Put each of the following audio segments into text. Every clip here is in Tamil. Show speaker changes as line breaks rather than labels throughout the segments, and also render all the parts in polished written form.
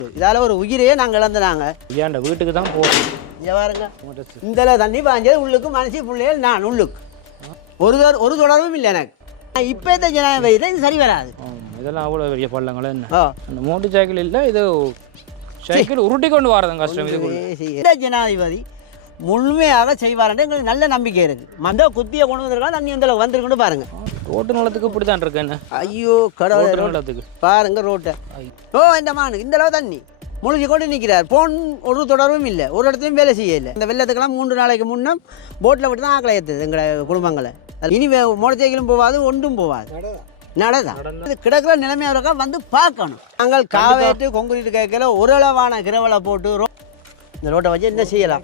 இதால ஒரு உயிரையே நாங்கள் இழந்துனாங்க.
ஏன்டா வீட்டுக்கு தான் போகிறோம்.
இங்கே பாருங்க, இந்த தண்ணி பாஞ்சது உள்ளுக்கு மனசு பிள்ளைகள் நான் உள்ளுக்கு ஒரு தொடர்பும் இல்லை எனக்கு. இப்போ இந்த ஜனாதிபதி இது சரி வராது.
இதெல்லாம் அவ்வளோ பெரிய பள்ளங்கள் என்ன அந்த மோட்டர் சைக்கிள் இல்லை, இது சைக்கிள் உருட்டி கொண்டு வரதுங்க கஷ்டம்.
இந்த ஜனாதிபதி முழுமையாக செய்வார்ன்ற எங்களுக்கு நல்ல நம்பிக்கை இருக்கு. மந்த குத்தியை கொண்டு வந்திருக்கலாம், தண்ணி இந்த அளவுக்கு வந்திருக்குன்னு பாருங்க.
ரோட்டு நிலத்துக்கு இப்படி தான் இருக்கு என்ன.
ஐயோ கடவுள்,
நிலத்துக்கு
பாருங்க ரோட்டை. இந்த மானுக்கு இந்த அளவு தண்ணி முழுகி கொண்டு நிற்கிறார். போன் ஒரு தொடர்பும் இல்லை, ஒரு இடத்துலையும் வேலை செய்யலை. இந்த வெள்ளத்துக்கெல்லாம் 3 நாளைக்கு முன்னே போட்டில் விட்டு தான் ஆக்களை ஏற்றுது எங்களை குடும்பங்களை. இனி மோட்டர் சைக்கிளும் போகாது, ஒன்றும் போகாது, நடதான். இது கிடக்கிற நிலைமையாக இருக்கா வந்து பார்க்கணும். நாங்கள் காவேட்டு கொங்குரீட்டு கேட்கல ஒரு அளவான கிரவலை போட்டு இந்த ரோட்டை வச்சு என்ன செய்யலாம்.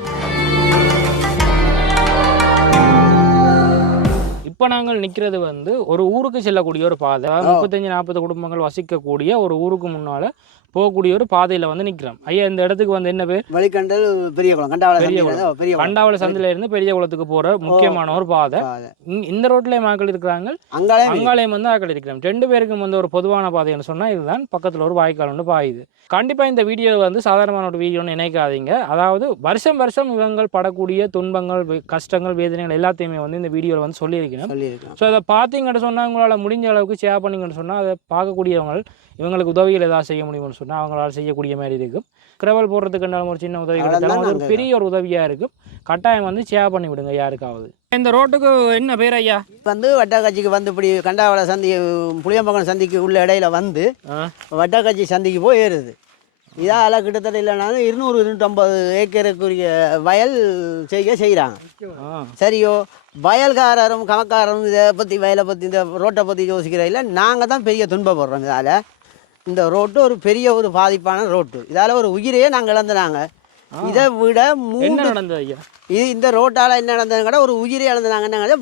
இப்போ நாங்கள் நிற்கிறது வந்து ஒரு ஊருக்கு செல்லக்கூடிய ஒரு பாதை. 35-40 குடும்பங்கள் வசிக்கக்கூடிய ஒரு ஊருக்கு முன்னால் போகக்கூடிய ஒரு பாதையில் வந்து நிற்கிறோம். ஐயா, இந்த இடத்துக்கு வந்து என்ன பேர்?
வழிகண்டல் பெரிய குளம்.
கண்டாவளை சந்தில இருந்து பெரிய குளத்துக்கு போகிற முக்கியமான ஒரு பாதை. இந்த ரோட்லேயே மக்கள் இருக்கிறாங்க, அங்காலயம் வந்து ஆக்கள் இருக்கிறோம். 2 பேருக்கும் வந்து ஒரு பொதுவான பாதைன்னு சொன்னால் இதுதான். பக்கத்தில் ஒரு வாய்க்கால் ஒன்று பாயுது. கண்டிப்பாக இந்த வீடியோ வந்து சாதாரணமான ஒரு வீடியோன்னு நினைக்காதீங்க. அதாவது வருஷம் இவங்கள் படக்கூடிய துன்பங்கள், கஷ்டங்கள், வேதனைகள் எல்லாத்தையுமே வந்து இந்த வீடியோவில் வந்து சொல்லியிருக்கணும். ஸோ அதை பார்த்தீங்கன்னு சொன்னால் உங்களால் முடிஞ்ச அளவுக்கு ஷேர் பண்ணிங்கன்னு சொன்னால் அதை பார்க்கக்கூடியவங்க இவங்களுக்கு உதவிகள் ஏதாவது செய்ய முடியும்னு சொன்னால் அவங்களால செய்யக்கூடிய மாதிரி இருக்கும். கிரவல் போடுறதுக்குண்டாலும் ஒரு சின்ன உதவி கிடைத்தாலும் ஒரு பெரிய ஒரு உதவியாக இருக்கும். கட்டாயம் வந்து ஷேர் பண்ணி விடுங்க யாருக்காவது. இந்த ரோட்டுக்கு என்ன பேர் ஐயா? வந்து
வட்டாக்காட்சிக்கு வந்து இப்படி கண்டாவளை சந்தி புளியம்பக்கம் சந்திக்கு உள்ள இடையில வந்து வட்டாக்காட்சி சந்திக்கு போய் ஏறுது. இதால் கிட்டத்தட்ட இல்லைனாலும் 200-250 ஏக்கருக்குரிய வயல் செய்கிறாங்க. சரியோ, வயல்காரரும் கணக்காரரும் இதை பற்றி வயலை பற்றி இந்த ரோட்டை பற்றி யோசிக்கிற இல்லை, நாங்கள் தான் பெரிய துன்பப்படுறோம். இதால் இந்த ரோட்டு ஒரு பெரிய ஒரு பாதிப்பான ரோட்டு. இதால் ஒரு உயிரையே நாங்கள் இழந்துனாங்க. இதை விட
நடந்தது ஐயா
இது இந்த ரோட்டால் என்ன நடந்ததுன்னு கூட ஒரு உயிரை இழந்துனாங்கன்னு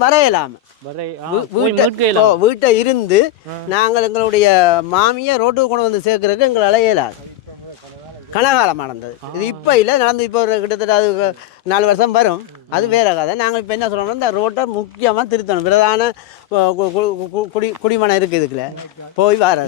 வரையலாமல் வீட்டை இருந்து நாங்கள் எங்களுடைய மாமியை ரோட்டுக்கு கொண்டு வந்து சேர்க்கறதுக்கு எங்களால் இயலாது. கனகாலம் நடந்தது இது. இப்போ இல்லை, நடந்து இப்போ ஒரு கிட்டத்தட்ட அது 4 வருஷம் வரும். அது வேற கதை. நாங்கள் இப்போ என்ன சொல்கிறோம்னா இந்த ரோட்டை முக்கியமாக திருத்தணும். பிரதான குடிமனம் இருக்குது, இதுக்குள்ள போய் வர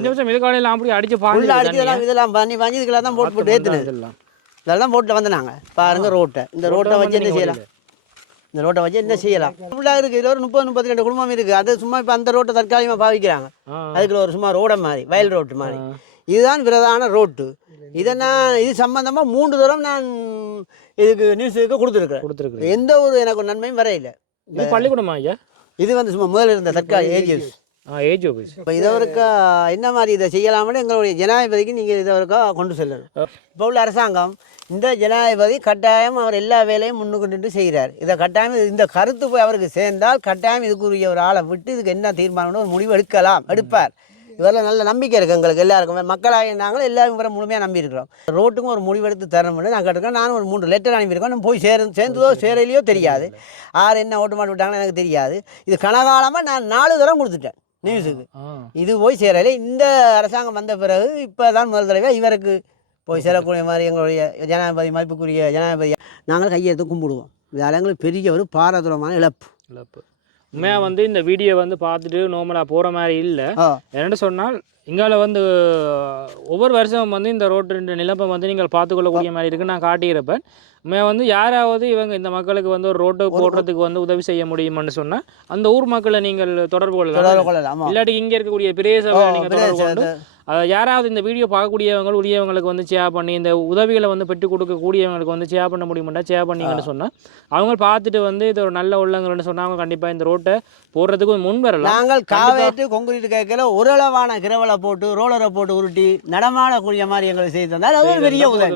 இதெல்லாம் பண்ணி வாங்கி இதுக்கெல்லாம் தான் போட்டு ஏற்றுனது. இதெல்லாம் போட்டில் வந்து நாங்கள் பாருங்க ரோட்டை. இந்த ரோட்டை வச்சு என்ன செய்யலாம்? இந்த ரோட்டை வச்சு என்ன செய்யலாம்? ஃபுல்லாக இருக்குது. இதில் ஒரு 30-32 குடும்பம் இருக்குது. அது சும்மா இப்போ அந்த ரோட்டை தற்காலிகமாக பாவிக்கிறாங்க. அதுக்குள்ள ஒரு சும்மா ரோட மாதிரி, வயல் ரோட்டு மாதிரி. இதுதான் பிரதான ரோட்டு. இதை நான் இது சம்பந்தமாக 3 தூரம் நான் இதுக்கு நியூஸுக்கு கொடுத்துருக்கேன். எந்த ஒரு எனக்கு நன்மையும் வரையில்லை.
இது பள்ளிக்கூடமா ஐயா?
இது வந்து சும்மா முதல்ல இருந்த தற்காலிக
ஏஜ் ஆஃபீஸ்.
இப்போ இதவருக்கா என்ன மாதிரி இதை செய்யலாம்னு எங்களுடைய ஜனாதிபதிக்கு நீங்கள் இதவருக்கா கொண்டு செல்லணும். இப்போ உள்ள அரசாங்கம் இந்த ஜனாதிபதி கட்டாயம் அவர் எல்லா வேலையும் முன்னுக்கு செய்கிறார். இதை கட்டாயம் இந்த கருத்து போய் அவருக்கு சேர்ந்தால் கட்டாயம் இதுக்குரிய ஒரு ஆளை விட்டு இதுக்கு என்ன தீர்மானம்னு ஒரு முடிவு எடுப்பார். இவரெல்லாம் நல்ல நம்பிக்கை இருக்குது எங்களுக்கு எல்லாருக்கும். மக்களாக நாங்களும் எல்லாரும் இவரை முழுமையாக நம்பியிருக்கிறோம். ரோட்டுக்கும் ஒரு முடிவெடுத்து தரணும்னு நான் கேட்டிருக்கேன். நானும் ஒரு 3 லெட்டர் அனுப்பியிருக்கோம். நம்ம போய் சேர்ந்ததோ சேரலையோ தெரியாது. என்ன ஓட்டு மாட்டு விட்டாங்கன்னு எனக்கு தெரியாது. இது கனகாலமாக நான் 4 தரம் கொடுத்துட்டேன் நியூஸுக்கு. இது போய் சேரலை. இந்த அரசாங்கம் வந்த பிறகு இப்போ தான் முதல் தடவை இவருக்கு போய் சேரக்கூடிய மாதிரி எங்களுடைய ஜனாதிபதி, மதிப்புக்குரிய ஜனாதிபதி நாங்கள் கையெழுத்து கும்பிடுவோம். இதால் எங்களுக்கு பெரிய ஒரு பாரதூரமான இழப்பு.
உண்மையாக வந்து இந்த வீடியோ வந்து பார்த்துட்டு நோமலாக போகிற மாதிரி இல்லை. என்னென்னு சொன்னால் இங்கால வந்து ஒவ்வொரு வருஷம் வந்து இந்த ரோட்டு நிலப்பை வந்து நீங்கள் பார்த்துக்கொள்ளக்கூடிய மாதிரி இருக்குன்னு நான் காட்டியிருப்பேன். உண்மையாக வந்து யாராவது இவங்க இந்த மக்களுக்கு வந்து ஒரு ரோட்டை போடுறதுக்கு வந்து உதவி செய்ய முடியுமான்னு சொன்னால் அந்த ஊர் மக்களை நீங்கள் தொடர்பு கொள்ளலாம். இல்லாட்டி இங்கே இருக்கக்கூடிய பிரதேச நீங்கள் தொடர்பு கொண்டு யாராவது இந்த வீடியோ பார்க்கக்கூடியவங்க உரியவங்களுக்கு வந்து ஷேர் பண்ணி இந்த உதவிகளை வந்து பெற்றுக் கொடுக்கக்கூடியவங்களுக்கு வந்து ஷேர் பண்ண முடியுமாட்டா ஷேர் பண்ணிங்கன்னு சொன்னால் அவங்க பார்த்துட்டு வந்து இது ஒரு நல்ல உள்ளங்கள்னு சொன்னால் அவங்க கண்டிப்பாக இந்த ரோட்டை போடுறதுக்கு முன் வரலாம்.
நாங்கள் காவேட்டு கொங்குரீட்டு கேட்கல ஒரு அளவான கிரவலை போட்டு ரோலரை போட்டு உருட்டி நடமாடக்கூடிய மாதிரி எங்களுக்கு செய்து தந்தால் அது ஒரு பெரிய உதவி.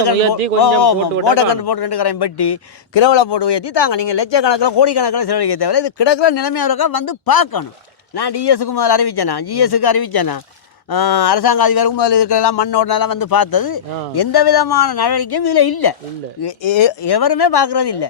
போட்டு 2 கரையும் பெட்டி கிரவலை போட்டு உயர்த்தி தாங்க. நீங்கள் லட்சக்கணக்கில் கோடிக்கணக்கில் செலவழிக்க தேவையில்லை. இது கிடக்கிற நிலைமையாக இருக்கா வந்து பார்க்கணும். நான் டிஎஸ்க்கு முதல்ல அறிவிச்சேனா, ஜிஎஸ்க்கு அறிவிச்சேனா, அரசாங்க அதிகாரிக்கும் முதல்ல இருக்கிறதெல்லாம் மண்ணோட்டெல்லாம் வந்து பார்த்தது. எந்த விதமான நடவடிக்கையும் இதில் இல்லை. எவருமே பார்க்கறது இல்லை.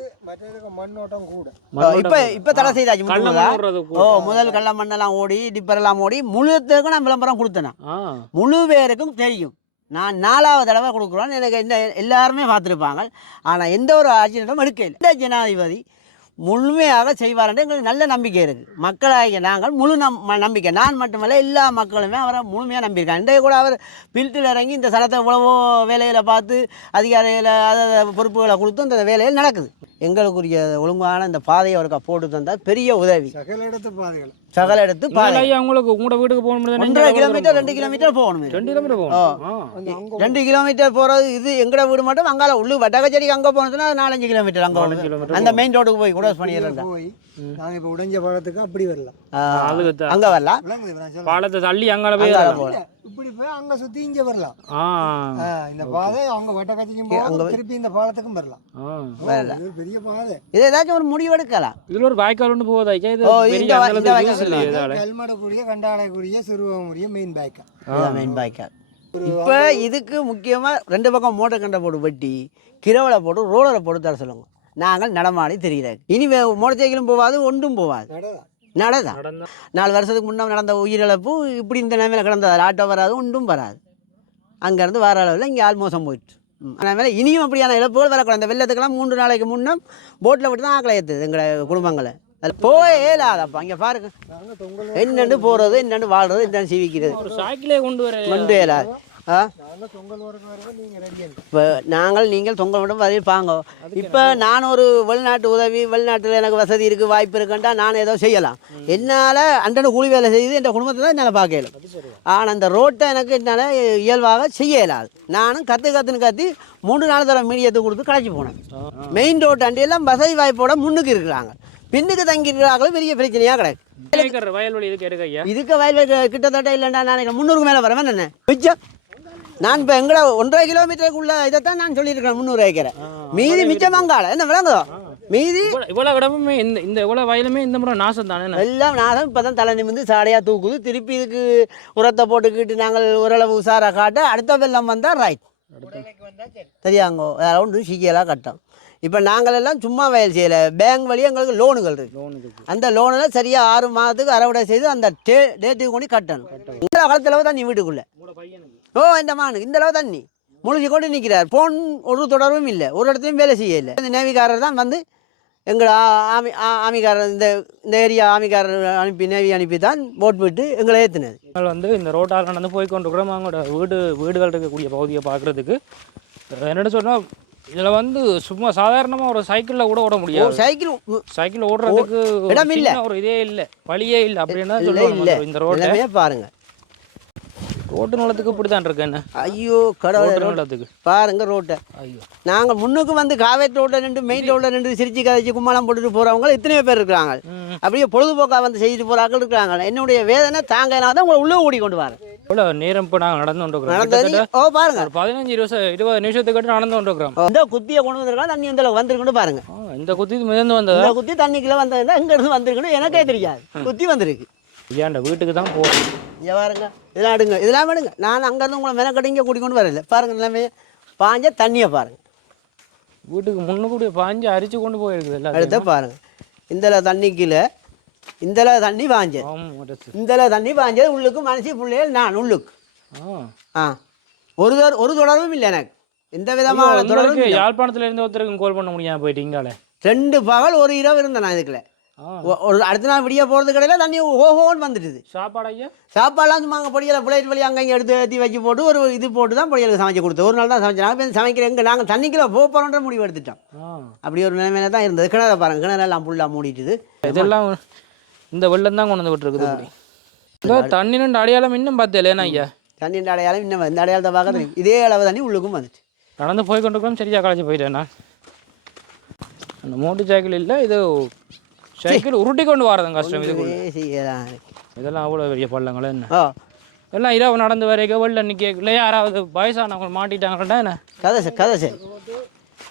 இப்போ தடை செய்தாச்சு. முதல் கள்ள மண்ணெல்லாம் ஓடி டிப்பரெல்லாம் ஓடி முழுத்துக்கும் நான் விளம்பரம் கொடுத்தேன். முழு பேருக்கும் தெரியும். நான் 4வது தடவை கொடுக்குறோன்னு எனக்கு எல்லாருமே பார்த்துருப்பாங்க. ஆனால் எந்த ஒரு ஆட்சியிடம் எடுக்கல. இந்த ஜனாதிபதி முழுமையாக செய்வார் என்று எங்களுக்கு நல்ல நம்பிக்கை இருக்குது. மக்களாகிய நாங்கள் முழு நம்பிக்கை, நான் மட்டுமல்ல எல்லா மக்களுமே அவரை முழுமையாக நம்பியிருக்காங்க. இன்றைய கூட அவர் பில்ட்டில் இறங்கி இந்த ஸ்தலத்தை எவ்வளவோ வேலைகளை பார்த்து அதிகாரிகளை அதை பொறுப்புகளை கொடுத்து அந்த வேலையில் நடக்குது. எங்களுக்குரிய ஒழுங்கான இந்த பாதையை அவருக்கு போட்டு தந்தால் பெரிய உதவி. சகல இடத்து பாதை
அவங்களுக்கு உங்களோட வீட்டுக்கு போகணும்
1.5 கிலோமீட்டர் 2 கிலோமீட்டர் போகணும்.
2 கிலோமீட்டர் போகணும்.
2 கிலோமீட்டர் போகிறது இது எங்கட வீடு மட்டும் அங்கால உள்ளு வட்டக்கச்சேரிக்கு அங்கே போனதுன்னா 4-5 கிலோமீட்டர் அங்கே போகணும். அந்த மெயின் ரோடுக்கு போய் கூட பண்ணிடலாம்.
நாங்கள் இப்போ உடைஞ்ச பாலத்துக்கு அப்படி வரலாம்,
அங்கே வரலாம்.
பாலத்தை தள்ளி அங்கே போய்
இப்படி போய் அங்கே சுற்றி இங்கே வரலாம். இந்த பாதை அவங்க வட்டக்கச்சிக்கும் போக திருப்பி இந்த பாலத்துக்கும் வரலாம். பெரிய பாதை.
இது ஏதாச்சும் ஒரு முடிவு எடுக்கலாம்.
இதில் ஒரு வாய்க்கால் ஒன்று போகுதா?
கல்மடக்கூடிய கண்டாளக்கூடிய சிறுவமுடைய மெயின்
வாய்க்கால். இப்போ இதுக்கு முக்கியமாக 2 பக்கம் மோட்டர் கண்டை போட்டு வெட்டி கிரவலை போட்டு ரோலரை போட்டு தர சொல்லுங்க. நாங்கள் நடமாடி தெரிகிறாங்க. இனி மோட்டர் சைக்கிளும் போகாது, ஒன்றும் போகாது. நடதான் 4 வருஷத்துக்கு முன்னே நடந்த உயிரிழப்பு இப்படி இந்த நிலைமையில் கிடந்தது. ஆட்டோ வராது, ஒன்றும் வராது. அங்கேருந்து வர அளவில் இங்கே ஆல்மோசம் போயிட்டு அதனால இனியும் அப்படியான இழப்புகள் வரக்கூடாது. அந்த வெள்ளத்துக்கெல்லாம் 3 நாளைக்கு முன்னே போட்டில் விட்டு தான் ஆக்களை ஏற்றுது எங்களை குடும்பங்களை. அதில் போயே இல்லாதப்பா. இங்கே பாருங்க, என்னென்னு போகிறது, என்னென்னு வாழ்கிறது, என்னென்னு சிவிக்கிறது.
சைக்கிளே கொண்டு
இல்லாது. இப்போ நீங்கள் தொங்கல் மட்டும் வரைப்பாங்க. இப்போ நான் ஒரு வெளிநாட்டு உதவி, வெளிநாட்டில் எனக்கு வசதி இருக்குது, வாய்ப்பு இருக்குன்றா நான் ஏதோ செய்யலாம். என்னால் அண்டன கூலி வேலை செய்து என் குடும்பத்தை தான் என்னால் பார்க்கல. ஆனால் அந்த ரோட்டை எனக்கு என்னால் இயல்பாக செய்ய இயலாது. நானும் கற்றுன்னு கத்தி 3-4 தடவை மீடியத்துக்கு கொடுத்து களைச்சி போனேன். மெயின் ரோட்டு அண்டியெல்லாம் வசதி வாய்ப்போட முன்னுக்கு இருக்கிறாங்க, பின்னுக்கு தங்கியிருக்கிறாங்களும் பெரிய பிரச்சனையாக கிடக்கு.
வயல்வெளி
இதுக்கு வயல்வெளி கிட்டத்தட்ட இல்லைண்டா நான் 300 மேலே வரவேன். என்ன மிச்சம் நான் இப்போ எங்கட 1.5 கிலோமீட்டருக்குள்ள இதைத்தான் நான் சொல்லியிருக்கிறேன். 300 ஏக்கரை மீதி மிச்சம் மங்கால என்ன விளங்குதோ மீதி
இவ்வளோ இடமுமே இந்த இவ்வளோ வயலுமே இந்த முறை நாசம் தானே,
எல்லாம் நாசம். இப்போ தான் தலை நிமிந்து சாடையாக தூக்குது. திருப்பி இதுக்கு உரத்தை போட்டுக்கிட்டு நாங்கள் ஓரளவு உசாராக காட்ட அடுத்த வெள்ளம் வந்தால் ரைட் தெரியாங்கோ ஒன்று சீக்கியலாக கட்டம். இப்போ நாங்கள் எல்லாம் சும்மா வயல் செய்யலை, பேங்க் வழியாக எங்களுக்கு லோனுகள் இருக்குது. அந்த லோனில் சரியாக 6 மாதத்துக்கு அறுவடை செய்து அந்த டேட்டுக்கு கொண்டு கட்டணும். இந்த காலத்தில் தான் நீ வீட்டுக்குள்ளே இந்த மானு இந்த அளவு தண்ணி முழுகி கொண்டு நிற்கிறார். ஃபோன் ஒரு தொடர்பும் இல்லை, ஒரு இடத்துலையும் வேலை செய்யலை. இந்த நேவிக்காரர் தான் வந்து எங்களை ஆமிக்காரர் இந்த ஏரியா ஆமிக்காரர் அனுப்பி நேவி அனுப்பி தான் போட் விட்டு எங்களை ஏற்றினது.
வந்து இந்த ரோட்டால் நடந்து போய் கொண்டிருக்கிறோம். அவங்களோட வீடுகள் இருக்கக்கூடிய பகுதியை பார்க்குறதுக்கு என்னென்னு சொன்னால் இதில் வந்து சும்மா சாதாரணமாக ஒரு சைக்கிளில் கூட ஓட முடியாது. சைக்கிள் ஓடுறதுக்கு இடம் இல்லை, ஒரு இதே இல்லை, வழியே இல்லை அப்படின்னா சொல்லுவாங்க. இந்த ரோட்டை பாருங்க, ரோட்டு நிலத்துக்கு இப்படி தான் இருக்கு. என்ன ஐயோ கடவுள் நிலத்துக்கு பாருங்க ரோட்டை. ஐயோ நாங்கள் முன்னுக்கு வந்து காவேரி ரோட்டில் நின்று மெயின் ரோட்டில் நின்று சிரிச்சு கதைச்சி கும்மாளம் போட்டுட்டு போகிறவங்க எத்தனையோ பேர் இருக்கிறாங்க. அப்படியே பொழுதுபோக்காக வந்து செய்துட்டு போகிறாங்க இருக்கிறாங்க. என்னுடைய வேதனை தாங்க தான் உங்களை உள்ளே ஓடி கொண்டு வரேன். இவ்வளோ நேரம் இப்போ நாங்கள் நடந்து பாருங்க 15-20 நிமிஷத்துக்கு நடந்து கொண்டிருக்கிறோம். இந்த குத்தியை கொண்டு வந்திருக்காங்க, தண்ணி எந்த வந்திருக்குன்னு பாருங்க. இந்த குத்தி மிதந்து வந்தது, குத்தி தண்ணிக்குள்ள வந்தது எங்கேருந்து வந்திருக்குன்னு எனக்கே தெரியாது. குத்தி வந்திருக்கு. ஏன்டா வீட்டுக்கு தான் போகணும். இங்கே பாருங்க, இதெல்லாம் எடுங்க, இதெல்லாம் எடுங்க. நான் அங்கேருந்து உங்களை மெனக்கடைங்க கூட்டி கொண்டு வரல. பாருங்க எல்லாமே பாஞ்ச தண்ணியை பாருங்க. வீட்டுக்கு முன்னுக்கூட பாஞ்சு அரிச்சு கொண்டு போயிருக்குது. அடுத்த பாருங்க, இந்த தண்ணிக்குள்ள இந்த தண்ணி பாஞ்சது, இந்த தண்ணி பாஞ்சது உள்ளுக்கு மனசு பிள்ளைகள் நான் உள்ளுக்கு ஒரு தொடர்பும் இல்லை எனக்கு. எந்த விதமான தொடர்பும். யாழ்ப்பாணத்துல இருந்து ஒருத்தருக்கும் கால் பண்ண முடியாம போயிட்டீங்களே. 2 பகல் ஒரு இரவு இருந்தேன் நான் இதுக்குள்ள. ஒரு அடுத்த நாள் விடிய போகிறது கடையில் தண்ணி ஓஹோன்னு வந்துடுது. சாப்பாடுலாம் சும்மா அங்கே பொடியலை பிளேட் வழி அங்கே எடுத்து ஏற்றி வச்சு போட்டு ஒரு இது போட்டு தான் பொடியலுக்கு சமைச்சு கொடுத்தோம். ஒரு நாள் தான் சமைச்சாங்க. சமைக்கிற எங்கே நாங்கள் தண்ணிக்குள்ள போகிறோன்ற முடிவு எடுத்துட்டோம். அப்படி ஒரு நிலைமையில தான் இருந்தது. கிணறு பாருங்க, கிணறெல்லாம் ஃபுல்லாக மூடிட்டுது. இதெல்லாம் இந்த வெள்ளம் தான் கொண்டு வந்து விட்டுருக்குது. தண்ணி நின்று அடையாளம் இன்னும் பார்த்தேன் ஐயா. தண்ணி நின்று அடையாளம் இன்னும் இந்த அடையாளத்தை பார்க்க இதே அளவு தண்ணி உள்ளுக்கும் வந்துச்சு. நடந்து போய் கொண்டிருக்கோம். சரியா களைச்சி போயிட்டேன் நான். அந்த மோட்டர் சைக்கிள் இல்லை, இது சைக்கிள் உருட்டி கொண்டு வரதுங்க கஷ்டம். இதெல்லாம் அவ்வளோ பெரிய பள்ளங்களே என்ன எல்லாம் இரவு நடந்து வரைக்கும் வெள்ள நிற்க இல்லை. யாராவது வயசானவங்க மாட்டிட்டாங்கன்னா என்ன கதை கதை சரி